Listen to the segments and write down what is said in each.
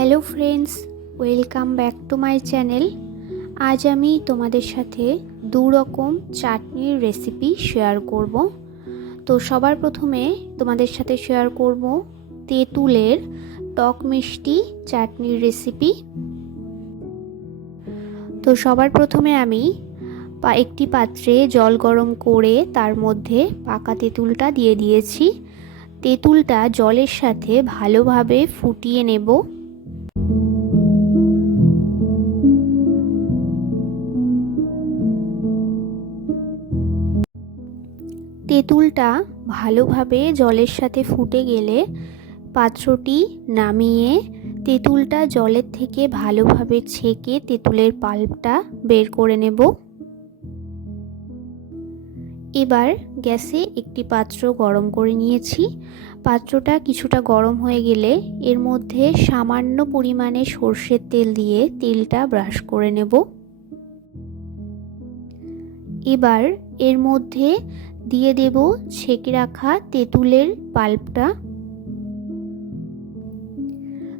Hello friends, welcome back to my channel. আজ আমি তোমাদের সাথে দু রকম চাটনির রেসিপি শেয়ার করব। তো সবার প্রথমে তোমাদের সাথে শেয়ার করব তেঁতুলের টক মিষ্টি চাটনির রেসিপি। তো সবার প্রথমে আমি একটি পাত্রে জল গরম করে তার মধ্যে পাকা তেঁতুলটা দিয়ে দিয়েছি। তেঁতুলটা জলের সাথে ভালোভাবে ফুটিয়ে নেব। তেঁতুলটা ভালোভাবে জলের সাথে ফুটে গেলে পাত্রটি নামিয়ে তেঁতুলটা জলের থেকে ভালোভাবে ছেঁকে তেঁতুলের পাল্পটা বের করে নেব। এবার গ্যাসে একটি পাত্র গরম করে নিয়েছি। পাত্রটা কিছুটা গরম হয়ে গেলে এর মধ্যে সামান্য পরিমাণে সর্ষের তেল দিয়ে তেলটা ব্রাশ করে নেব। এবার এর মধ্যে দিয়ে দেব ছেঁকে রাখা তেঁতুলের পাল্পটা।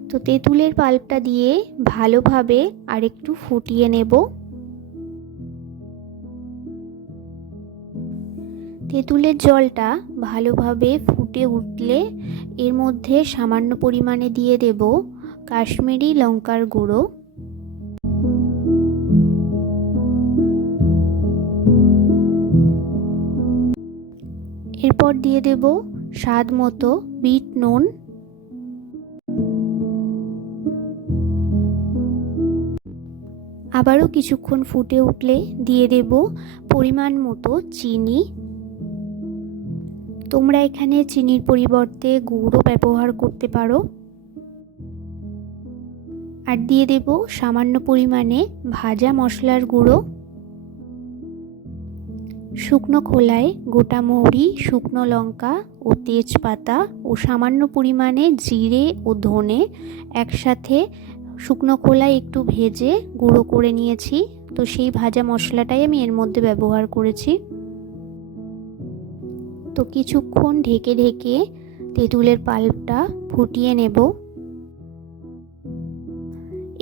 তো তেঁতুলের পাল্পটা দিয়ে ভালোভাবে আরেকটু ফুটিয়ে নেব। তেঁতুলের জলটা ভালোভাবে ফুটে উঠলে এর মধ্যে সামান্য পরিমাণে দিয়ে দেব কাশ্মীরি লঙ্কার গুঁড়ো। এরপর দিয়ে দেব স্বাদ মতো বিট নুন। আবারও কিছুক্ষণ ফুটে উঠলে দিয়ে দেব পরিমাণ মতো চিনি। তোমরা এখানে চিনির পরিবর্তে গুড়ও ব্যবহার করতে পারো। আর দিয়ে দেব সামান্য পরিমাণে ভাজা মশলার গুঁড়ো, শুকনো খোলায় গোটা মৌরি, শুকনো লঙ্কা ও তেজপাতা ও সামান্য পরিমাণে জিরে ও ধনে একসাথে শুকনো খোলায় একটু ভেজে গুঁড়ো করে নিয়েছি। তো সেই ভাজা মশলাটাই আমি এর মধ্যে ব্যবহার করেছি। তো কিছুক্ষণ ঢেকে ঢেকে তেঁতুলের পাল্পটা ফুটিয়ে নেব।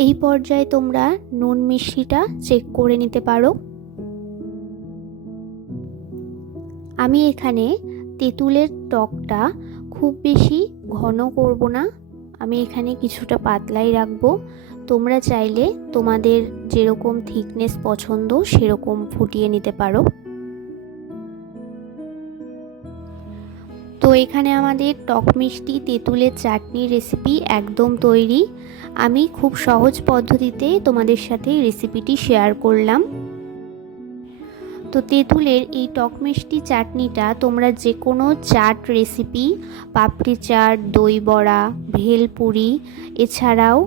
এই পর্যায়ে তোমরা নুন মিষ্টিটা চেক করে নিতে পারো। আমি এখানে তেঁতুলের টকটা খুব বেশি ঘন করব না, আমি এখানে কিছুটা পাতলাই রাখবো। তোমরা চাইলে তোমাদের যেরকম থিকনেস পছন্দ সেরকম ফুটিয়ে নিতে পারো। তো এখানে আমাদের টক মিষ্টি তেঁতুলের চাটনির রেসিপি একদম তৈরি। আমি খুব সহজ পদ্ধতিতে তোমাদের সাথে রেসিপিটি শেয়ার করলাম। তো তেঁতুলের এই টক মিষ্টি চাটনিটা তোমরা যে কোনো চাট রেসিপি, পাপড়ি চাট, দই বড়া, ভেলপুরি, এছাড়াও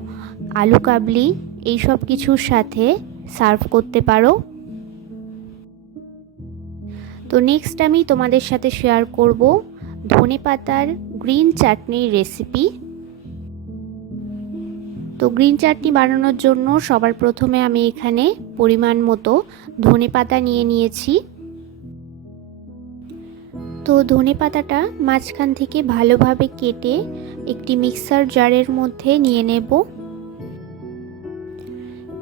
আলু কাবলি এইসব কিছুর সাথে সার্ভ করতে পারো। তো নেক্সট আমি তোমাদের সাথে শেয়ার করব ধনেপাতার গ্রিন চাটনির রেসিপি। তো গ্রিন চাটনি বানানোর জন্য সবার প্রথমে আমি এখানে পরিমাণ মতো ধনেপাতা নিয়ে নিয়েছি। তো ধনেপাতাটা মাঝখান থেকে ভালোভাবে কেটে একটি মিক্সার জারের মধ্যে নিয়ে নেব।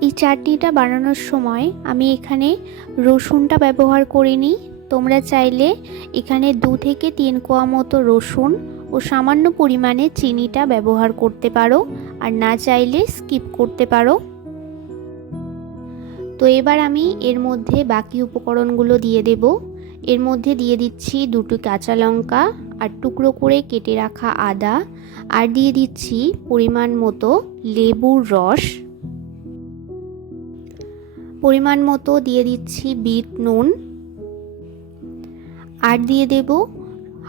এই চাটনিটা বানানোর সময় আমি এখানে রসুনটা ব্যবহার করিনি। তোমরা চাইলে এখানে 2 থেকে 3 কোয়া মতো রসুন ও সামান্য পরিমাণে চিনিটা ব্যবহার করতে পারো, আর না চাইলে স্কিপ করতে পারো। তো এবার আমি এর মধ্যে বাকি উপকরণগুলো দিয়ে দেব। এর মধ্যে দিয়ে দিচ্ছি 2টি কাঁচা লঙ্কা আর টুকরো করে কেটে রাখা আদা, আর দিয়ে দিচ্ছি পরিমাণ মতো লেবুর রস, পরিমাণ মতো দিয়ে দিচ্ছি বিট নুন, আর দিয়ে দেব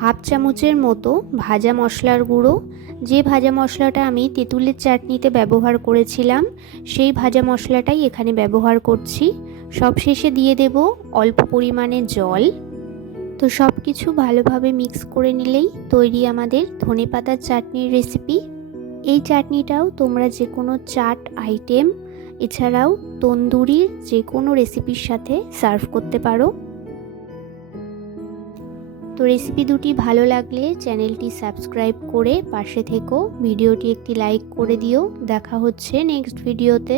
হাফ চামচের মতো ভাজা মশলার গুঁড়ো। যে ভাজা মশলাটা আমি তেঁতুলের চাটনিতে ব্যবহার করেছিলাম সেই ভাজা মশলাটাই এখানে ব্যবহার করছি। সবশেষে দিয়ে দেব অল্প পরিমাণে জল। তো সব কিছু ভালোভাবে মিক্স করে নিলেই তৈরি আমাদের ধনেপাতার চাটনির রেসিপি। এই চাটনিটাও তোমরা যে কোনো চাট আইটেম এছাড়াও তন্দুরির যে কোনো রেসিপির সাথে সার্ভ করতে পারো। তো রেসিপি দুটি ভালো লাগলে চ্যানেলটি সাবস্ক্রাইব করে পাশে থেকো, ভিডিওটি একটি লাইক করে দিও। দেখা হচ্ছে নেক্সট ভিডিওতে।